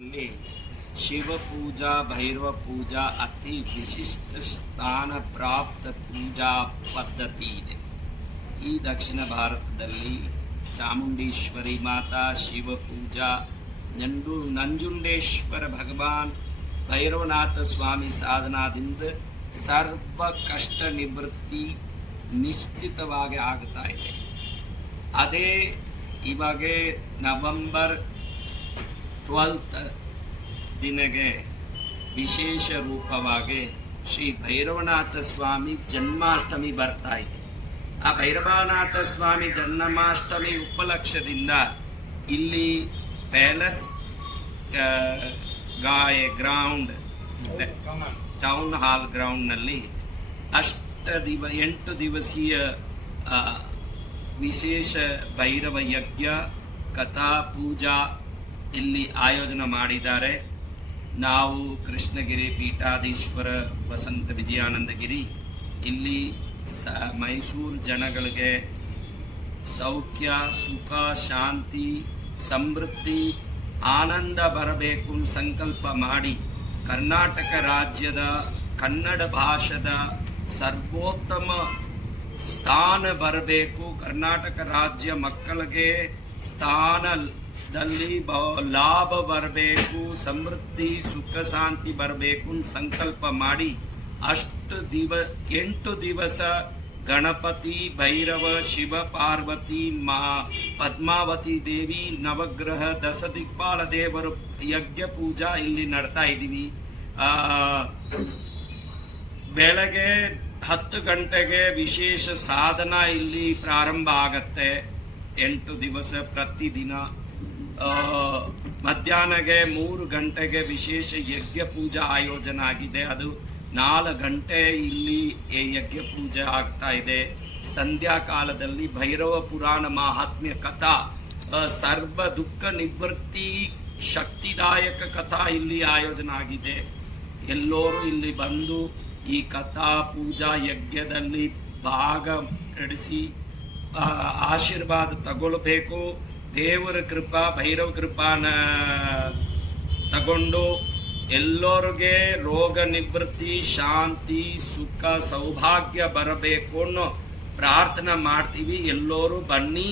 ಅಲ್ಲಿ ಶಿವ ಪೂಜಾ ಭೈರವ ಪೂಜಾ ಅತಿ ವಿಶಿಷ್ಟ ಸ್ಥಾನ ಪ್ರಾಪ್ತ ಪೂಜಾ ಪದ್ಧತಿ ಇದೆ. ಈ ದಕ್ಷಿಣ ಭಾರತದಲ್ಲಿ ಚಾಮುಂಡೇಶ್ವರಿ ಮಾತಾ, ಶಿವ ಪೂಜಾ, ನಂಜುಂಡೇಶ್ವರ ಭಗವಾನ್, ಭೈರವನಾಥ ಸ್ವಾಮಿ ಸಾಧನಾದಿಂದ ಸರ್ವ ಕಷ್ಟ ನಿವೃತ್ತಿ ನಿಶ್ಚಿತವಾಗಿ ಆಗ್ತಾ ಇದೆ. ಅದೇ ಇವಾಗ ನವೆಂಬರ್ 12 ದಿನಗೆ ವಿಶೇಷ ರೂಪವಾಗಿ ಶ್ರೀ ಭೈರವನಾಥ ಸ್ವಾಮಿ ಜನ್ಮಾಷ್ಟಮಿ ಬರ್ತಾ ಇದೆ. ಆ ಭೈರವನಾಥ ಸ್ವಾಮಿ ಜನ್ಮಾಷ್ಟಮಿ ಉಪಲಕ್ಷ್ಯದಿಂದ ಇಲ್ಲಿ ಪ್ಯಾಲೇಸ್ ಗ್ರೌಂಡ್ ಟೌನ್ ಹಾಲ್ ಗ್ರೌಂಡ್ನಲ್ಲಿ 8 ದಿವಸೀಯ ವಿಶೇಷ ಭೈರವ ಯಜ್ಞ ಕಥಾ ಪೂಜಾ ಇಲ್ಲಿ ಆಯೋಜನೆ ಮಾಡಿದ್ದಾರೆ. ನಾವು ಕೃಷ್ಣಗಿರಿ ಪೀಠಾಧೀಶ್ವರ ವಸಂತ ವಿಜಯಾನಂದಗಿರಿ ಇಲ್ಲಿ ಮೈಸೂರು ಜನಗಳಿಗೆ ಸೌಖ್ಯ, ಸುಖ, ಶಾಂತಿ, ಸಮೃದ್ಧಿ, ಆನಂದ ಬರಬೇಕು ಸಂಕಲ್ಪ ಮಾಡಿ ಕರ್ನಾಟಕ ರಾಜ್ಯದ ಕನ್ನಡ ಭಾಷೆದ ಸರ್ವೋತ್ತಮ ಸ್ಥಾನ ಬರಬೇಕು, ಕರ್ನಾಟಕ ರಾಜ್ಯ ಮಕ್ಕಳಿಗೆ ಸ್ಥಾನದಲ್ಲಿ ಲಾಭ ಬರಬೇಕು, ಸಮೃದ್ಧಿ ಸುಖ ಶಾಂತಿ ಬರಬೇಕು ಸಂಕಲ್ಪ ಮಾಡಿ 8 ದಿವಸ ಗಣಪತಿ, ಭೈರವ, ಶಿವ, ಪಾರ್ವತಿ, ಪದ್ಮಾವತಿ ದೇವಿ, ನವಗ್ರಹ, ದಶದಿಕ್ಪಾಲ ದೇವರು ಯಜ್ಞ ಪೂಜಾ ಇಲ್ಲಿ ನಡ್ತಾ ಇದ್ದೀವಿ. ಬೆಳಗ್ಗೆ 10 ಗಂಟೆಗೆ ವಿಶೇಷ ಸಾಧನ ಇಲ್ಲಿ ಪ್ರಾರಂಭ ಆಗತ್ತೆ. 8 ದಿವಸ ಪ್ರತಿದಿನ ಮಧ್ಯಾಹ್ನಗೆ 3 ಗಂಟೆಗೆ ವಿಶೇಷ ಯಜ್ಞ ಪೂಜಾ ಆಯೋಜನೆ ಆಗಿದೆ. ಅದು 4 ಗಂಟೆ ಇಲ್ಲಿ ಯಜ್ಞ ಪೂಜೆ ಆಗ್ತಾ ಇದೆ. ಸಂಧ್ಯಾ ಕಾಲದಲ್ಲಿ ಭೈರವ ಪುರಾಣ ಮಹಾತ್ಮ್ಯ ಕಥಾ, ಸರ್ವ ದುಃಖ ನಿವೃತ್ತಿ ಶಕ್ತಿದಾಯಕ ಕಥಾ ಇಲ್ಲಿ ಆಯೋಜನೆ ಆಗಿದೆ. ಎಲ್ಲರೂ ಇಲ್ಲಿ ಬಂದು ಈ ಕಥಾ ಪೂಜಾ ಯಜ್ಞದಲ್ಲಿ ಭಾಗ ನಡೆಸಿ ಆಶೀರ್ವಾದ ತಗೊಳ್ಬೇಕು. ದೇವರ ಕೃಪಾ, ಭೈರವ ಕೃಪಾನ ತಗೊಂಡು ಎಲ್ಲರಿಗೆ ರೋಗ ನಿವೃತ್ತಿ, ಶಾಂತಿ, ಸುಖ, ಸೌಭಾಗ್ಯ ಬರಬೇಕು ಅನ್ನೋ ಪ್ರಾರ್ಥನೆ ಮಾಡ್ತೀವಿ. ಎಲ್ಲರೂ ಬನ್ನಿ,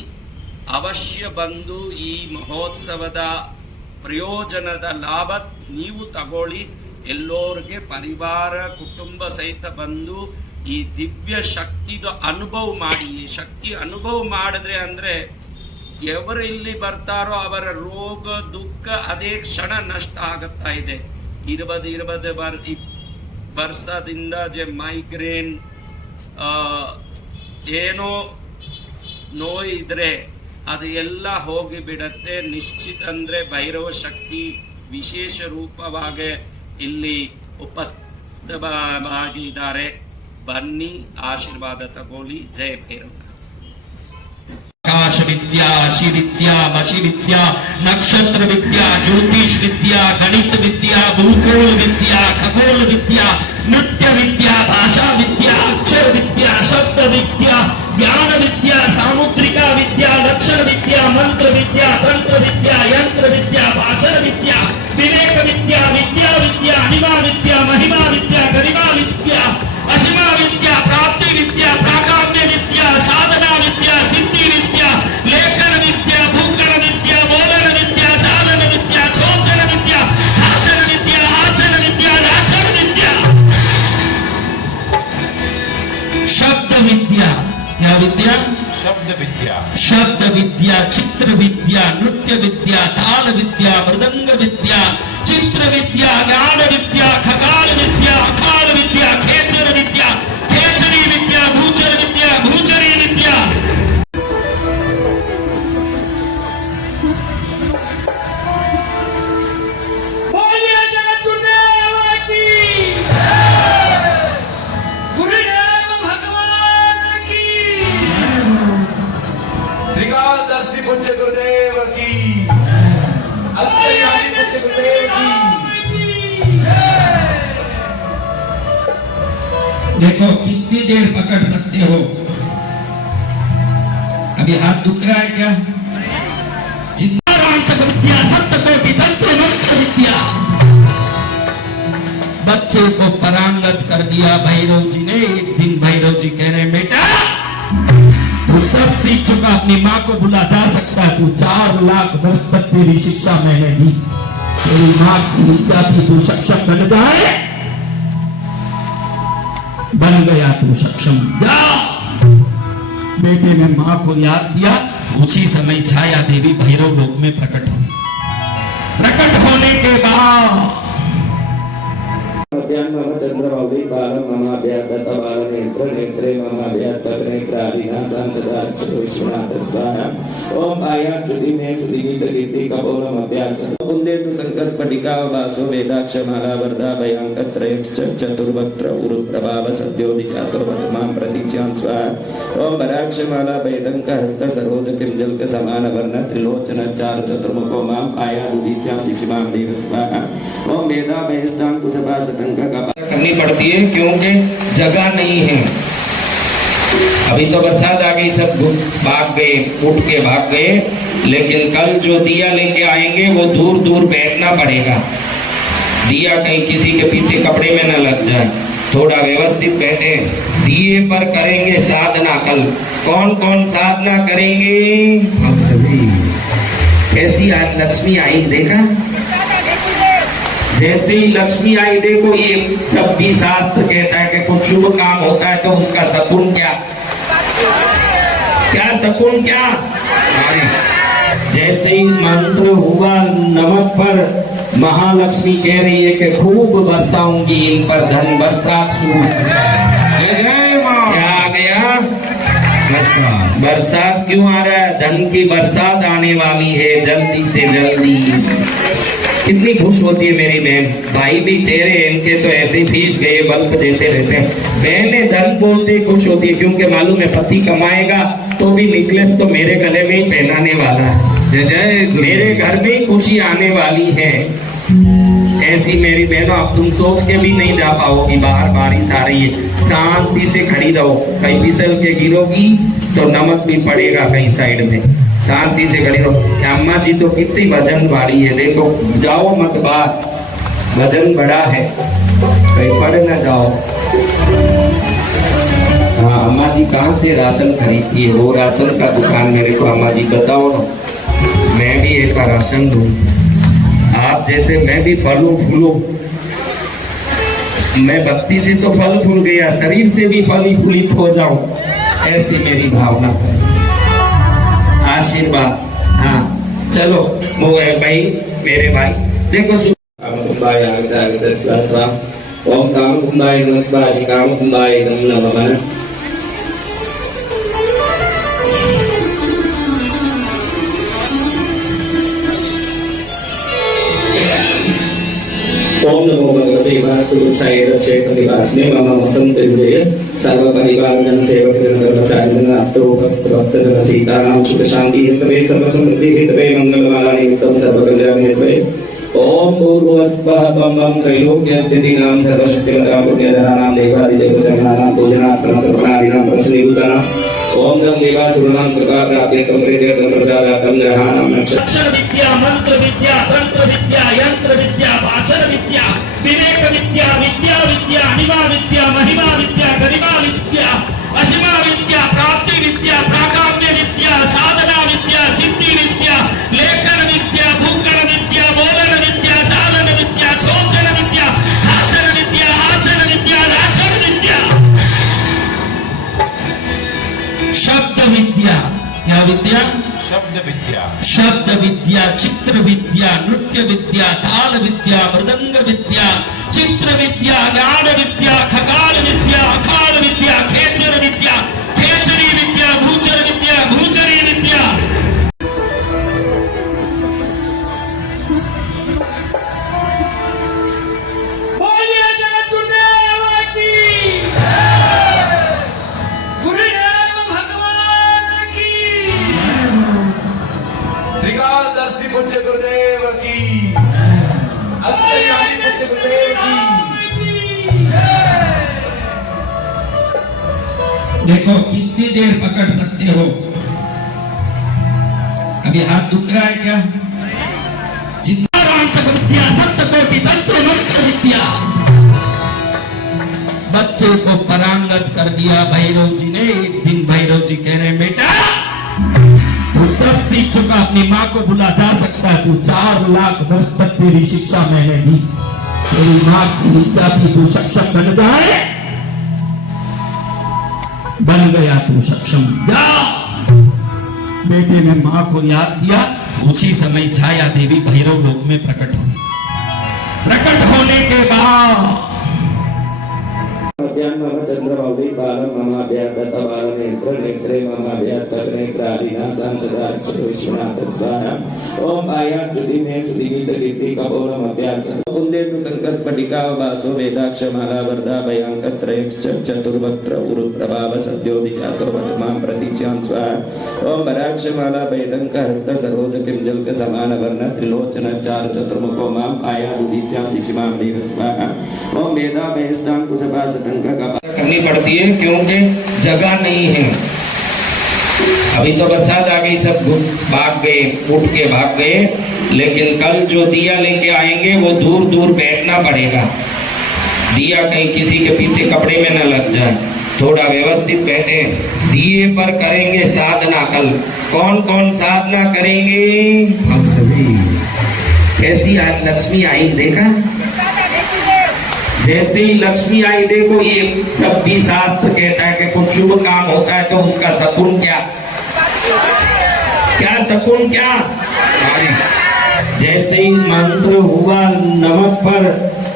ಅವಶ್ಯ ಬಂದು ಈ ಮಹೋತ್ಸವದ ಪ್ರಯೋಜನದ ಲಾಭ ನೀವು ತಗೊಳ್ಳಿ. ಎಲ್ಲರಿಗೆ ಪರಿವಾರ ಕುಟುಂಬ ಸಹಿತ ಬಂದು ಈ ದಿವ್ಯ ಶಕ್ತಿದ ಅನುಭವ ಮಾಡಿ. ಈ ಶಕ್ತಿ ಅನುಭವ ಮಾಡಿದ್ರೆ ಅಂದ್ರೆ ಎವರು ಇಲ್ಲಿ ಬರ್ತಾರೋ ಅವರ ರೋಗ ದುಃಖ ಅದೇ ಕ್ಷಣ ನಷ್ಟ ಆಗುತ್ತಾ ಇದೆ. 20 ವರ್ಷದಿಂದ ಮೈಗ್ರೇನ್ ಏನೋ ನೋವು ಇದ್ರೆ ಅದು ಎಲ್ಲ ಹೋಗಿ ಬಿಡತ್ತೆ ನಿಶ್ಚಿತ. ಅಂದ್ರೆ ಭೈರವ ಶಕ್ತಿ ವಿಶೇಷ ರೂಪವಾಗಿ ಇಲ್ಲಿ ಉಪಸ್ಥಿತವಾಗಿದ್ದಾರೆ. ಬನ್ನಿ, ಆಶೀರ್ವಾದ ತಗೊಳ್ಳಿ. ಜಯ ಭೈರವ. ಆಕಾಶ ವಿದ್ಯಾ, ಅಶಿ ವಿದ್ಯಾ, ಮಶಿ ವಿದ್ಯಾ, ನಕ್ಷತ್ರ ವಿದ್ಯಾ, ಜ್ಯೋತಿಷ್ ವಿದ್ಯಾ, ಗಣಿತ ವಿದ್ಯಾ, ಭೂಗೋಳ ವಿದ್ಯಾ, ಖಗೋಳ ವಿದ್ಯಾ, ನೃತ್ಯ ವಿದ್ಯಾ, ಭಾಷಾ ವಿದ್ಯಾ, ಅಕ್ಷರ ವಿದ್ಯಾ, ಶಬ್ದ ವಿದ್ಯಾ, ಜ್ಞಾನ ವಿದ್ಯಾ, ಸಾಮುದ್ರಿಕ ವಿದ್ಯಾ, ಲಕ್ಷಣ ವಿದ್ಯಾ, ಮಂತ್ರ ವಿದ್ಯಾ, ತಂತ್ರ ವಿದ್ಯಾ, ಯಂತ್ರ ವಿದ್ಯಾ, ಭಾಷಣ ವಿದ್ಯಾ, ವಿವೇಕ ವಿದ್ಯಾ, ವಿದ್ಯಾ ವಿದ್ಯಾ, ಅಣಿಮಾ ವಿದ್ಯಾ, ಮಹಿಮಾ ವಿದ್ಯಾ, ಗರಿಮಾ ವಿದ್ಯಾ, ಅಸಿಮಾ ವಿದ್ಯಾ, ಪ್ರಾಪ್ತಿ ವಿದ್ಯಾ, ಪ್ರಾಕಾಮ್ಯ ವಿದ್ಯಾ, ಸಾಧನಾ ವಿದ್ಯಾ, ಸಿದ್ಧಿ ವಿದ್ಯಾ, ಲೇಖನ ವಿದ್ಯಾ, ಭೂಕರ ವಿದ್ಯಾ, ಬೋಧನ ವಿದ್ಯಾ, ಚಾಲನ ವಿದ್ಯಾ, ಚೋಚನ ವಿದ್ಯಾ, ಆಚನ ವಿದ್ಯಾ, ಆಚನ ವಿದ್ಯಾ, ಆಚನ ವಿದ್ಯಾ, ಶಬ್ದ ವಿದ್ಯಾ. ಯಾವ ವಿದ್ಯಾ? ಶಬ್ದ ವಿದ್ಯಾ. ಶಬ್ದ ವಿದ್ಯಾ, ಚಿತ್ರ ವಿದ್ಯಾ, ನೃತ್ಯ ವಿದ್ಯಾ, ತಾಳ ವಿದ್ಯಾ, ಮೃದಂಗ ವಿದ್ಯಾ, ಚಿತ್ರ ವಿದ್ಯಾ, ಜ್ಞಾನ ವಿದ್ಯಾ, ಖಗಾಳ ವಿದ್ಯಾ, ಅಖಾಳ ವಿದ್ಯಾ, ಖೇಚರ ವಿದ್ಯಾ, ಖೇಚರಿ ವಿದ್ಯಾ, ಭೂಚರ ವಿದ್ಯಾ, ಭೂಚರಿ ವಿದ್ಯಾ. त्रिकालदर्शी पूज्य गुरुदेव की, अत्यादि पूज्य गुरुदेव की। देखो कितनी देर पकड़ सकते हो? अभी हाथ दुख रहा है क्या? जितना विद्या, सप्तकोटि तंत्र मंत्र विद्या, बच्चे को परांगत कर दिया भैरव जी ने। एक दिन भैरव जी कह रहे हैं, बेटा तू सब सीख चुका, अपनी माँ को बुला जा सकता है, तू 4 लाख वर्ष तक तेरी शिक्षा मैंने दी, तेरी माँ की इच्छा थी तू सक्षम बन जाए, बन गया तू सक्षम, जा। बेटे ने माँ को याद दिया। उसी समय छाया देवी भैरव लोक में प्रकट हुई। प्रकट होने के बाद चंद्रमौली बालम ममाभ्यात बाल नेत्र नेत्रे ममाभ्यात नेत्रादीना सांसदार्थ विश्वनाथ स्वाहा। ओम आयात श्रुति में श्रुति गीत कीर्ति कपोलम अभ्यास कुंदे तु संकस पटिका वासो वेदाक्ष माला वरदा भयांक त्रयक्ष चतुर्वक्त्र उरु प्रभाव सद्यो दिशातो वर्तमान प्रतीक्षां स्वाहा। ओम वराक्ष माला वैदंक हस्त सरोज किंजल के समान वर्ण त्रिलोचन चार चतुर्मुखो माम आया दिशां दिशिमां देव स्वाहा। ओम वेदा वैष्णां कुसभा सतंक करनी पड़ती है क्योंकि जगह नहीं है। अभी तो बरसात आ गई, सब भाग गए, उठ के भाग गए, लेकिन कल जो दिया लेके आएंगे वो दूर दूर बैठना पड़ेगा। दिया कहीं किसी के पीछे कपड़े में न लग जाए, थोड़ा व्यवस्थित बैठे। दिए पर करेंगे साधना। कल कौन कौन साधना करेंगे? हम सभी। कैसी आज लक्ष्मी आई देखा? जैसे ही लक्ष्मी आई देखो, ये जब भी शास्त्र कहता है कि कुछ शुभ काम होता है तो उसका शकुन क्या शकुन क्या? जैसे ही मंत्र हुआ नमक पर, महालक्ष्मी कह रही है कि खूब बरसाऊंगी इन पर धन, बरसात शुरू। क्या आ गया? बरसात क्यों आ रहा है? धन की बरसात आने वाली है, जल्दी से जल्दी। कितनी खुश होती है मेरी बहन। भाई भी चेहरे इनके तो ऐसे फीस गए, बल्ब जैसे रहते हैं। बहनें धन बोलते खुश होती है, क्योंकि मालूम है पति कमाएगा तो भी नेकलेस तो मेरे गले में ही पहनाने वाला है। जय मेरे घर में खुशी आने वाली है। ऐसी मेरी बहनों, अब तुम सोच के भी नहीं जा पाओगी। बाहर बारिश आ रही है, शांति से खड़ी रहो। कहीं फिसल के गिरोगी तो नमक भी पड़ेगा कहीं साइड में। शांति से खड़ी रहो। अम्मा जी तो कितनी वजन वाली है, देखो। जाओ मत बात, वजन बड़ा है, कहीं पड़ न जाओ। हाँ, अम्मा जी कहाँ से राशन खरीदती है? वो राशन का दुकान मेरे को अम्मा जी बताओ ना, मैं भी ऐसा राशन दूं। आप जैसे मैं भी फलूं फूलूं। मैं भक्ति से तो फल फूल गया, शरीर से भी फली फूलित हो जाऊं, ऐसी मेरी भावना है। आशीर्वाद। हाँ चलो वो है भाई, मेरे भाई देखो। ओम काम कुंभाय नमः स्वाहा। काम कुंभाय नमः। ओम नमो भगवते वासुदेवाय रचयित निवासिने मम वसंत विजय सर्व परिवार जन सेवक जन कर्मचारी जन आप्तोपस्थ भक्त जन सीताराम सुख शांति हेतवे सर्व समृद्धि हेतवे मंगलवाराणि उत्तम सर्व कल्याण हेतवे। ओम भूर्भुवस्वः त्वं त्वं त्रैलोक्य स्थितिनां सर्वशक्तिमतां पुण्यधराणां देवादिदेव जनानां पूजनार्थं तर्पणादीनां प्रश्नीभूतानां। ओम नमः देवासुराणां कृपा प्राप्ते कमरेन्द्र प्रसादातं ग्रहाणां नक्षत्र अक्षर विद्या, मंत्र विद्या, तंत्र विद्या, यंत्र विद्या, भाषण विद्या, विवेक विद्या, विद्या विद्या, अनिमा विद्या, महिमा विद्या, गरिमा विद्या, असीमा विद्या, प्राप्ति विद्या, प्राकाम्य विद्या, साधना विद्या, सिद्धि विद्या, लेखन विद्या, भूकरण विद्या, बोधन विद्या, चालन विद्या, सोचन विद्या, भाषण विद्या, आचरण विद्या, नाचन विद्या, शब्द विद्या। क्या विद्या? शब्द विद्या, चित्र विद्या, नृत्य विद्या, ताल विद्या, मृदंग विद्या, चित्र विद्या, ज्ञान विद्या, खगाल विद्या, अखाल विद्या, खेचर विद्या, खेचरी विद्या, भूचर विद्या, भूचरी विद्या। त्रिकालदर्शी पूज्य गुरुदेव की, अंतर्यामी पूज्य गुरुदेव की। देखो कितनी देर पकड़ सकते हो? अभी हाथ दुख रहा है क्या? जितना विद्या, सप्तकोटि तंत्र मंत्र विद्या, कर दिया भैरव जी ने। एक दिन भैरव जी कह रहे बेटा तू सब सीख चुका, अपनी माँ को भुला जा सकता है, तू 4 लाख वर्ष तक तेरी शिक्षा मैंने दी, तेरी माँ की इच्छा थी तू सक्षम बन जाए, बन गया तू सक्षम, जा। बेटे ने माँ को याद किया। उसी समय छाया देवी भैरव लोक में प्रकट हुई। प्रकट होने के बाद मम चंद्रमौलि बालं ममाभ्यागत बालनेत्र नेत्रे ममाभ्यागत नेत्रादिना सांसदाक्षरो विश्वनाथ स्वाहा। ओम आयां श्रुति में श्रुति गीत कीर्ति कपोलम अभ्यास कुंदेतु संकस्फटिका वासो वेदाक्ष माला वरदा भयंकर त्रयक्ष चतुर्वक्त्र उरु प्रभाव सद्योदिजातो वर्तमां प्रतीच्यां स्वाहा। ओम वराक्ष माला बैठंक हस्त सरोज किंजल्क समान वर्ण त्रिलोचन चार चतुर्मुखो मां आया उदिच्यां दिशिमां देव स्वाहा। ओम वेदा वेष्टां कुशभा सटंक करनी पड़ती है क्योंकि जगह नहीं है। अभी तो बरसात आ गई, सब भाग गए, उठ के भाग गए, लेकिन कल जो दिया लेके आएंगे वो दूर दूर बैठना पड़ेगा। दिया कहीं किसी के पीछे कपड़े में न लग जाए, थोड़ा व्यवस्थित बैठे। दिए पर करेंगे साधना। कल कौन कौन साधना करेंगे? हम सभी। कैसी आज लक्ष्मी आई देखा? जैसे ही लक्ष्मी आई देखो, ये जब भी शास्त्र कहता है कि कुछ शुभ काम होता है तो उसका शकुन क्या शकुन क्या? जैसे ही मंत्र हुआ नमक पर,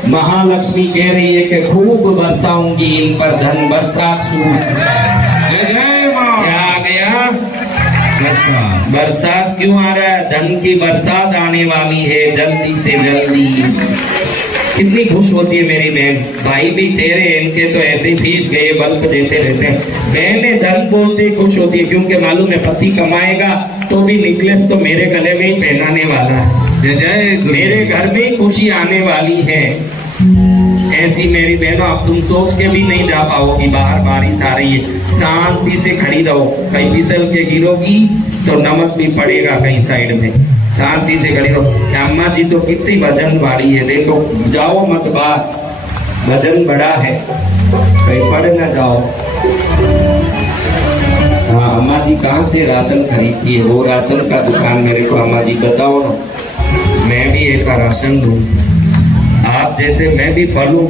महालक्ष्मी कह रही है कि खूब बरसाऊंगी इन पर धन, बरसात शुरू। क्या आ गया? बरसात क्यों आ रहा है? धन की बरसात आने वाली है, जल्दी से जल्दी। कितनी खुश होती है मेरी बहन। भाई भी चेहरे इनके तो ऐसे ही फीस गए, बल्ब जैसे रहते हैं। बहनें धन बोलते खुश होती है क्योंकि मालूम है पति कमाएगा तो भी नेकलेस तो मेरे गले में ही पहनाने वाला है। जय मेरे घर में ही खुशी आने वाली है। ऐसी मेरी बहनों, अब तुम सोच के भी नहीं जा पाओगी। बाहर बारिश आ रही है, शांति से खड़ी रहो। कहीं फिसल के गिरोगी तो नमक भी पड़ेगा कहीं साइड में। शांति से खड़ी रहो। अम्मा जी तो कितनी वजन वाली है, देखो। जाओ मत बाहर, वजन बड़ा है, कहीं पड़ न जाओ। हाँ, अम्मा जी कहाँ से राशन खरीदती है? वो राशन का दुकान मेरे को अम्मा जी बताओ ना, मैं भी ऐसा राशन दूं। आप जैसे मैं भी फलूं।